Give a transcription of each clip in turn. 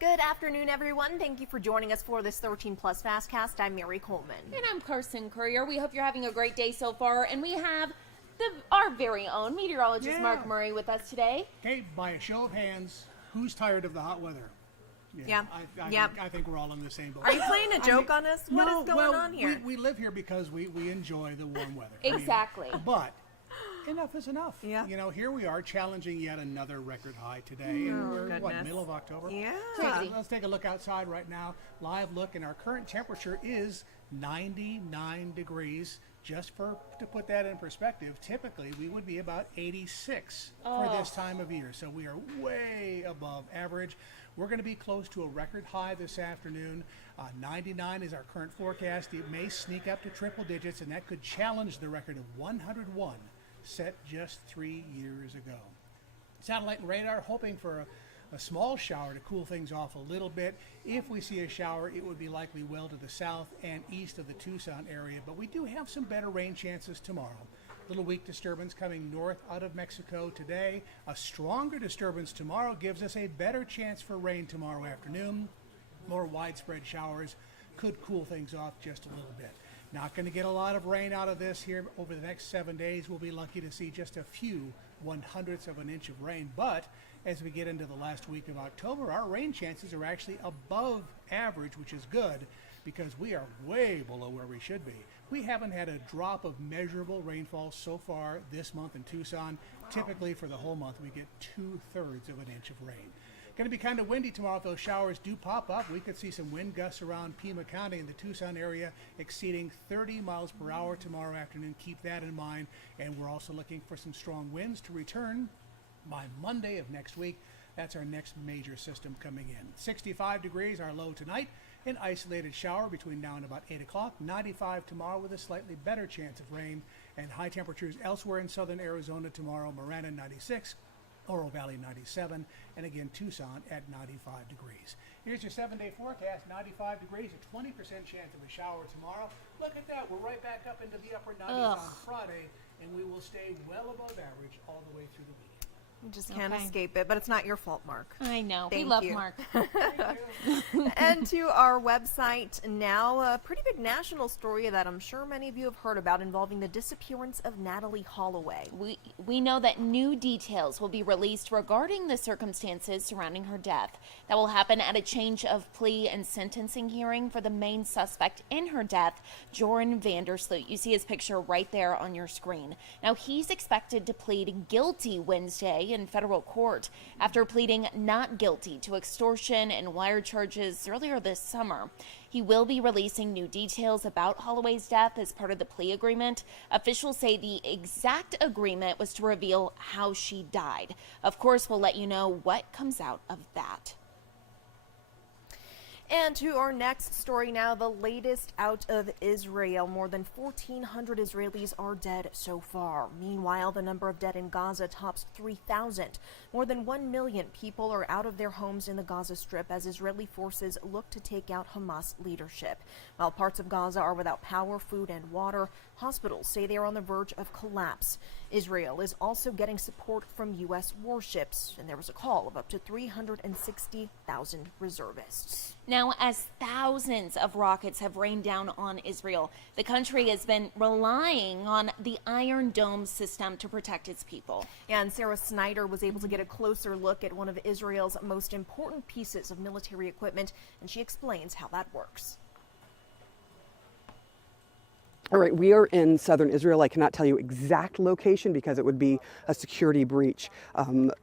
Good afternoon, everyone. Thank you for joining us for this 13 Plus FastCast. I'm Mary Coleman. And I'm Carson Courier. We hope you're having a great day so far. And we have our very own meteorologist, Mark Murray, with us today. Okay, by a show of hands, who's tired of the hot weather? I think we're all in the same boat. Are you playing a joke on us? What is going on here? We live here because we enjoy the warm weather. Exactly. But enough is enough. Yeah. You know, here we are challenging yet another record high today. And we're, middle of October? Yeah. Let's take a look outside right now. Live look, and our current temperature is 99 degrees. Just to put that in perspective, typically we would be about 86 for this time of year. So we are way above average. We're going to be close to a record high this afternoon. 99 is our current forecast. It may sneak up to triple digits, and that could challenge the record of 101 set just 3 years ago. Satellite and radar hoping for a small shower to cool things off a little bit. If we see a shower, it would be likely well to the south and east of the Tucson area, but we do have some better rain chances tomorrow. Little weak disturbance coming north out of Mexico today. A stronger disturbance tomorrow gives us a better chance for rain tomorrow afternoon. More widespread showers could cool things off just a little bit. Not going to get a lot of rain out of this here over the next 7 days. We'll be lucky to see just a few 1/100ths of an inch of rain, but as we get into the last week of October, our rain chances are actually above average, which is good because we are way below where we should be. We haven't had a drop of measurable rainfall so far this month in Tucson. Typically for the whole month, we get 2/3 of an inch of rain. Going to be kind of windy tomorrow. If those showers do pop up, we could see some wind gusts around Pima County in the Tucson area exceeding 30 miles per hour tomorrow afternoon. Keep that in mind. And we're also looking for some strong winds to return by Monday of next week. That's our next major system coming in. 65 degrees, our low tonight. An isolated shower between now and about 8 o'clock. 95 tomorrow with a slightly better chance of rain. And high temperatures elsewhere in southern Arizona tomorrow. Marana 96. Oro Valley 97, and again Tucson at 95 degrees. Here's your 7-day forecast, 95 degrees, a 20% chance of a shower tomorrow. Look at that, we're right back up into the upper 90s on Friday, and we will stay well above average all the way through the week. You just can't escape it, but it's not your fault, Mark. I know. Thank we love you. Mark. And to our website now, a pretty big national story that I'm sure many of you have heard about involving the disappearance of Natalie Holloway. We know that new details will be released regarding the circumstances surrounding her death. That will happen at a change of plea and sentencing hearing for the main suspect in her death, Joran Vandersloot. You see his picture right there on your screen. Now, he's expected to plead guilty Wednesday in federal court after pleading not guilty to extortion and wire charges earlier this summer. He will be releasing new details about Holloway's death as part of the plea agreement. Officials say the exact agreement was to reveal how she died. Of course, we'll let you know what comes out of that. And to our next story now, the latest out of Israel. More than 1,400 Israelis are dead so far. Meanwhile, the number of dead in Gaza tops 3,000. More than 1 million people are out of their homes in the Gaza Strip as Israeli forces look to take out Hamas leadership. While parts of Gaza are without power, food, and water, hospitals say they are on the verge of collapse. Israel is also getting support from U.S. warships, and there was a call of up to 360,000 reservists. Now, as thousands of rockets have rained down on Israel, the country has been relying on the Iron Dome system to protect its people. And Sarah Snyder was able to get a closer look at one of Israel's most important pieces of military equipment, and she explains how that works. All right, we are in southern Israel. I cannot tell you exact location because it would be a security breach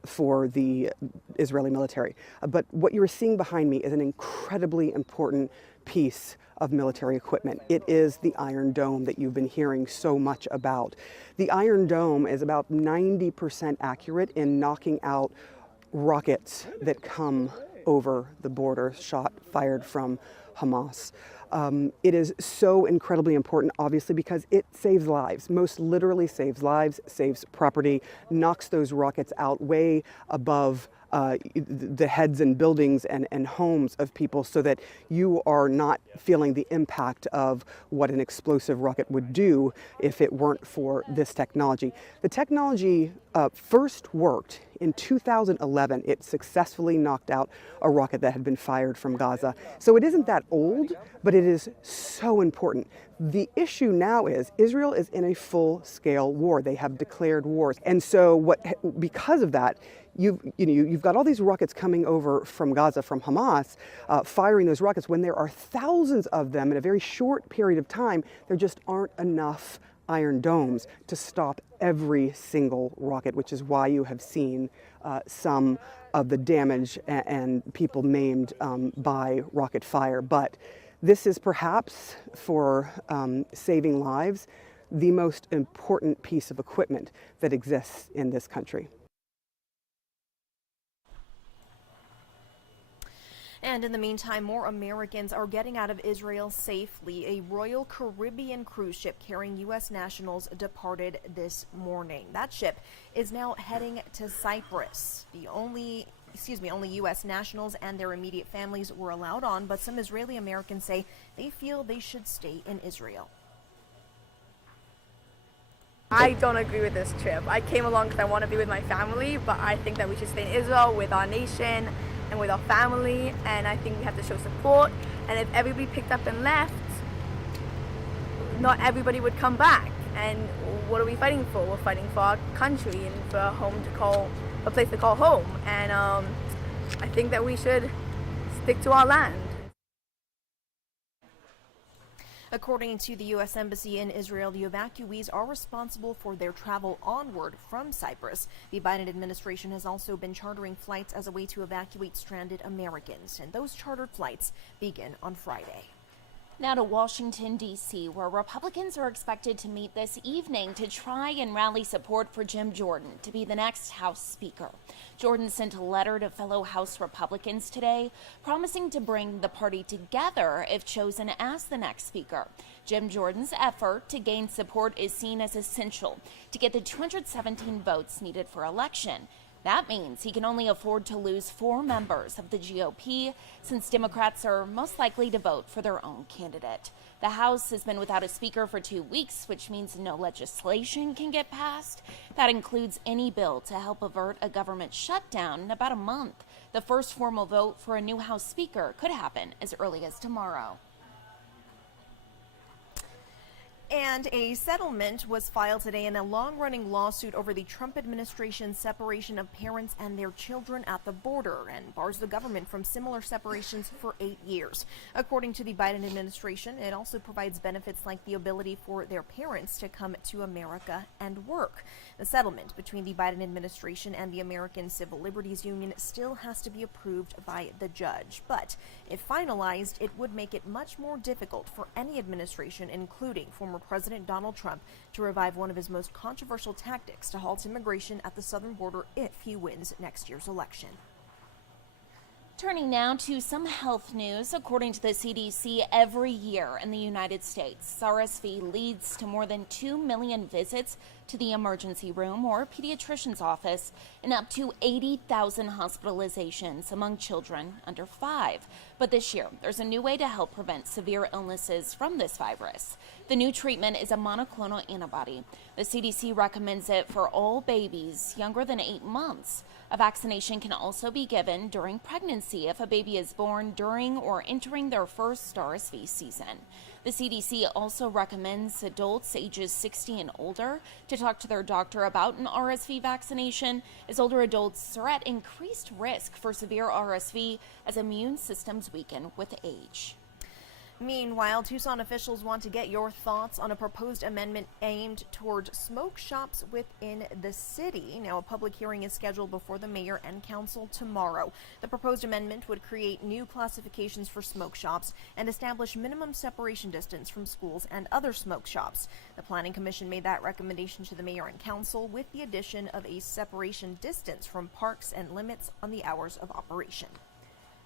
for the Israeli military. But what you're seeing behind me is an incredibly important piece of military equipment. It is the Iron Dome that you've been hearing so much about. The Iron Dome is about 90% accurate in knocking out rockets that come over the border, fired from Hamas. It is so incredibly important, obviously, because it saves lives, most literally saves lives, saves property, knocks those rockets out way above the heads and buildings and homes of people so that you are not feeling the impact of what an explosive rocket would do if it weren't for this technology. The technology first worked In 2011, it successfully knocked out a rocket that had been fired from Gaza. So it isn't that old, but it is so important. The issue now is Israel is in a full-scale war. They have declared wars. And so because of that, you've got all these rockets coming over from Gaza, from Hamas, firing those rockets. When there are thousands of them in a very short period of time, there just aren't enough Iron Domes to stop every single rocket, which is why you have seen some of the damage and people maimed by rocket fire. But this is perhaps, for saving lives, the most important piece of equipment that exists in this country. And in the meantime, more Americans are getting out of Israel safely. A Royal Caribbean cruise ship carrying U.S. nationals departed this morning. That ship is now heading to Cyprus. Only U.S. nationals and their immediate families were allowed on, but some Israeli Americans say they feel they should stay in Israel. I don't agree with this trip. I came along because I want to be with my family, but I think that we should stay in Israel with our nation and with our family, and I think we have to show support. And if everybody picked up and left, not everybody would come back. And what are we fighting for? We're fighting for our country and for a place to call home. And I think that we should stick to our land. According to the U.S. Embassy in Israel, the evacuees are responsible for their travel onward from Cyprus. The Biden administration has also been chartering flights as a way to evacuate stranded Americans, and those chartered flights begin on Friday. Now to Washington, D.C., where Republicans are expected to meet this evening to try and rally support for Jim Jordan to be the next House Speaker. Jordan sent a letter to fellow House Republicans today, promising to bring the party together if chosen as the next Speaker. Jim Jordan's effort to gain support is seen as essential to get the 217 votes needed for election. That means he can only afford to lose 4 members of the GOP, since Democrats are most likely to vote for their own candidate. The House has been without a speaker for 2 weeks, which means no legislation can get passed. That includes any bill to help avert a government shutdown in about a month. The first formal vote for a new House Speaker could happen as early as tomorrow. And a settlement was filed today in a long-running lawsuit over the Trump administration's separation of parents and their children at the border, and bars the government from similar separations for 8 years. According to the Biden administration, it also provides benefits like the ability for their parents to come to America and work. The settlement between the Biden administration and the American Civil Liberties Union still has to be approved by the judge, but if finalized, it would make it much more difficult for any administration, including former President Donald Trump, to revive one of his most controversial tactics to halt immigration at the southern border if he wins next year's election. Turning now to some health news. According to the CDC, every year in the United States, RSV leads to more than 2 million visits to the emergency room or pediatrician's office and up to 80,000 hospitalizations among children under 5. But this year, there's a new way to help prevent severe illnesses from this virus. The new treatment is a monoclonal antibody. The CDC recommends it for all babies younger than 8 months. A vaccination can also be given during pregnancy if a baby is born during or entering their first RSV season. The CDC also recommends adults ages 60 and older to talk to their doctor about an RSV vaccination, as older adults are at increased risk for severe RSV as immune systems weaken with age. Meanwhile, Tucson officials want to get your thoughts on a proposed amendment aimed toward smoke shops within the city. Now, a public hearing is scheduled before the mayor and council tomorrow. The proposed amendment would create new classifications for smoke shops and establish minimum separation distance from schools and other smoke shops. The Planning Commission made that recommendation to the mayor and council with the addition of a separation distance from parks and limits on the hours of operation.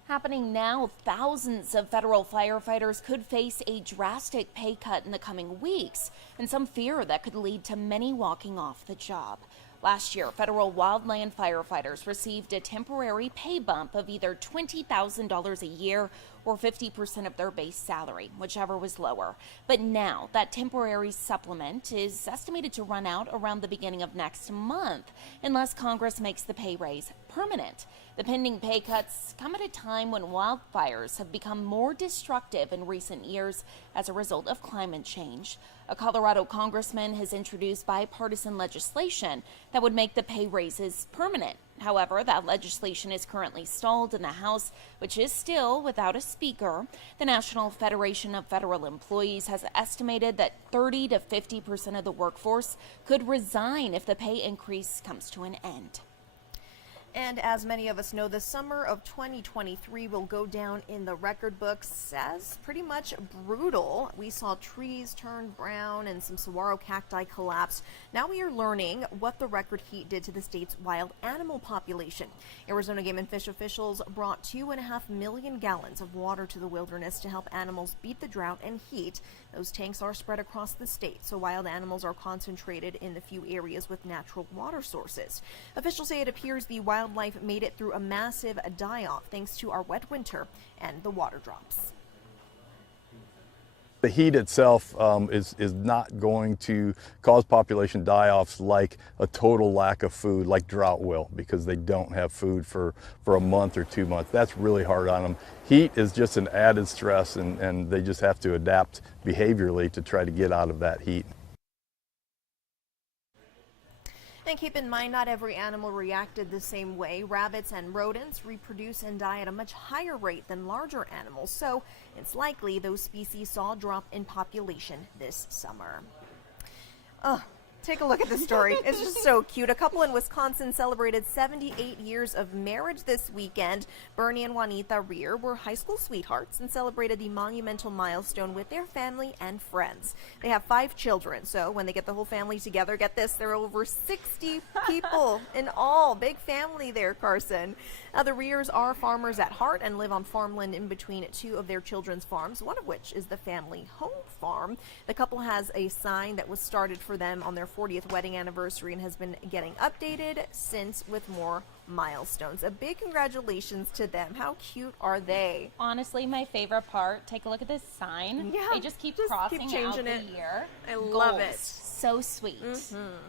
Happening now, thousands of federal firefighters could face a drastic pay cut in the coming weeks, and some fear that could lead to many walking off the job. Last year, federal wildland firefighters received a temporary pay bump of either $20,000 a year or 50% of their base salary, whichever was lower. But now that temporary supplement is estimated to run out around the beginning of next month, unless Congress makes the pay raise permanent. The pending pay cuts come at a time when wildfires have become more destructive in recent years as a result of climate change. A Colorado congressman has introduced bipartisan legislation that would make the pay raises permanent. However, that legislation is currently stalled in the House, which is still without a speaker. The National Federation of Federal Employees has estimated that 30 to 50% of the workforce could resign if the pay increase comes to an end. And as many of us know, the summer of 2023 will go down in the record books as pretty much brutal. We saw trees turn brown and some saguaro cacti collapse. Now we are learning what the record heat did to the state's wild animal population. Arizona Game and Fish officials brought 2.5 million gallons of water to the wilderness to help animals beat the drought and heat. Those tanks are spread across the state, so wild animals are concentrated in the few areas with natural water sources. Officials say it appears the wildlife made it through a massive die-off thanks to our wet winter and the water drops. The heat itself is not going to cause population die-offs like a total lack of food, like drought will, because they don't have food for a month or 2 months. That's really hard on them. Heat is just an added stress, and they just have to adapt behaviorally to try to get out of that heat. And keep in mind, not every animal reacted the same way. Rabbits and rodents reproduce and die at a much higher rate than larger animals, so it's likely those species saw a drop in population this summer. Take a look at this story. It's just so cute. A couple in Wisconsin celebrated 78 years of marriage this weekend. Bernie and Juanita Rear were high school sweethearts and celebrated the monumental milestone with their family and friends. They have 5 children, so when they get the whole family together, get this, there are over 60 people in all. Big family there, Carson. The Rears are farmers at heart and live on farmland in between 2 of their children's farms, one of which is the family home farm. The couple has a sign that was started for them on their 40th wedding anniversary and has been getting updated since with more milestones. A big congratulations to them. How cute are they? Honestly, my favorite part, take a look at this sign. Yeah, they just keep crossing changing out it. the year. I love Goals. it. So sweet.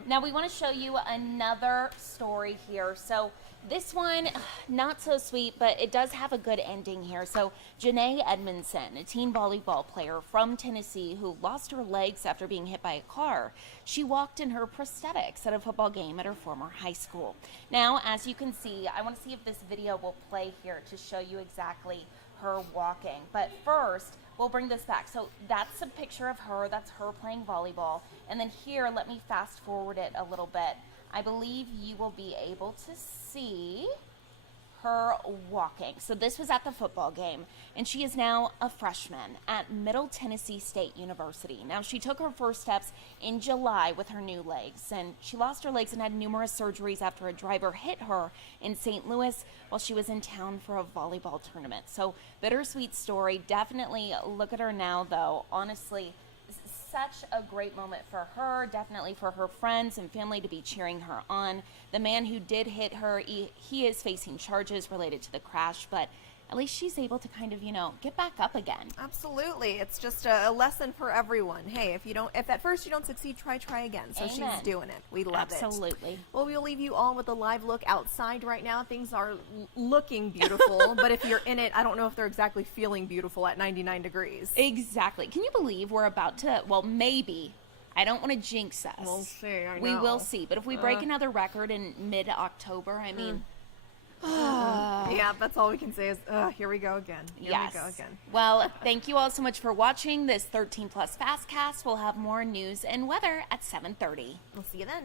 Now we want to show you another story here. So this one, not so sweet, but it does have a good ending here. So Janae Edmondson, a teen volleyball player from Tennessee who lost her legs after being hit by a car. She walked in her prosthetics at a football game at her former high school. Now, as you can see, I want to see if this video will play here to show you exactly her walking. But first, we'll bring this back. So that's a picture of her. That's her playing volleyball. And then here, let me fast forward it a little bit. I believe you will be able to see her walking. So this was at the football game, and she is now a freshman at Middle Tennessee State University. Now, she took her first steps in July with her new legs, and she lost her legs and had numerous surgeries after a driver hit her in St. Louis while she was in town for a volleyball tournament. So bittersweet story. Definitely look at her now, though. Honestly, such a great moment for her, definitely for her friends and family to be cheering her on. The man who did hit her, he is facing charges related to the crash, but at least she's able to kind of, get back up again. Absolutely. It's just a lesson for everyone. Hey, if at first you don't succeed, try again. So Amen. She's doing it. We love it. Absolutely. Well, we'll leave you all with a live look outside right now. Things are looking beautiful, but if you're in it, I don't know if they're exactly feeling beautiful at 99 degrees. Exactly. Can you believe we're about to, maybe, I don't want to jinx us. We'll see. I know. We will see. But if we break another record in mid-October, yeah, that's all we can say is, here we go again. Here we go again. Well, thank you all so much for watching this 13 Plus FastCast. We'll have more news and weather at 7:30. We'll see you then.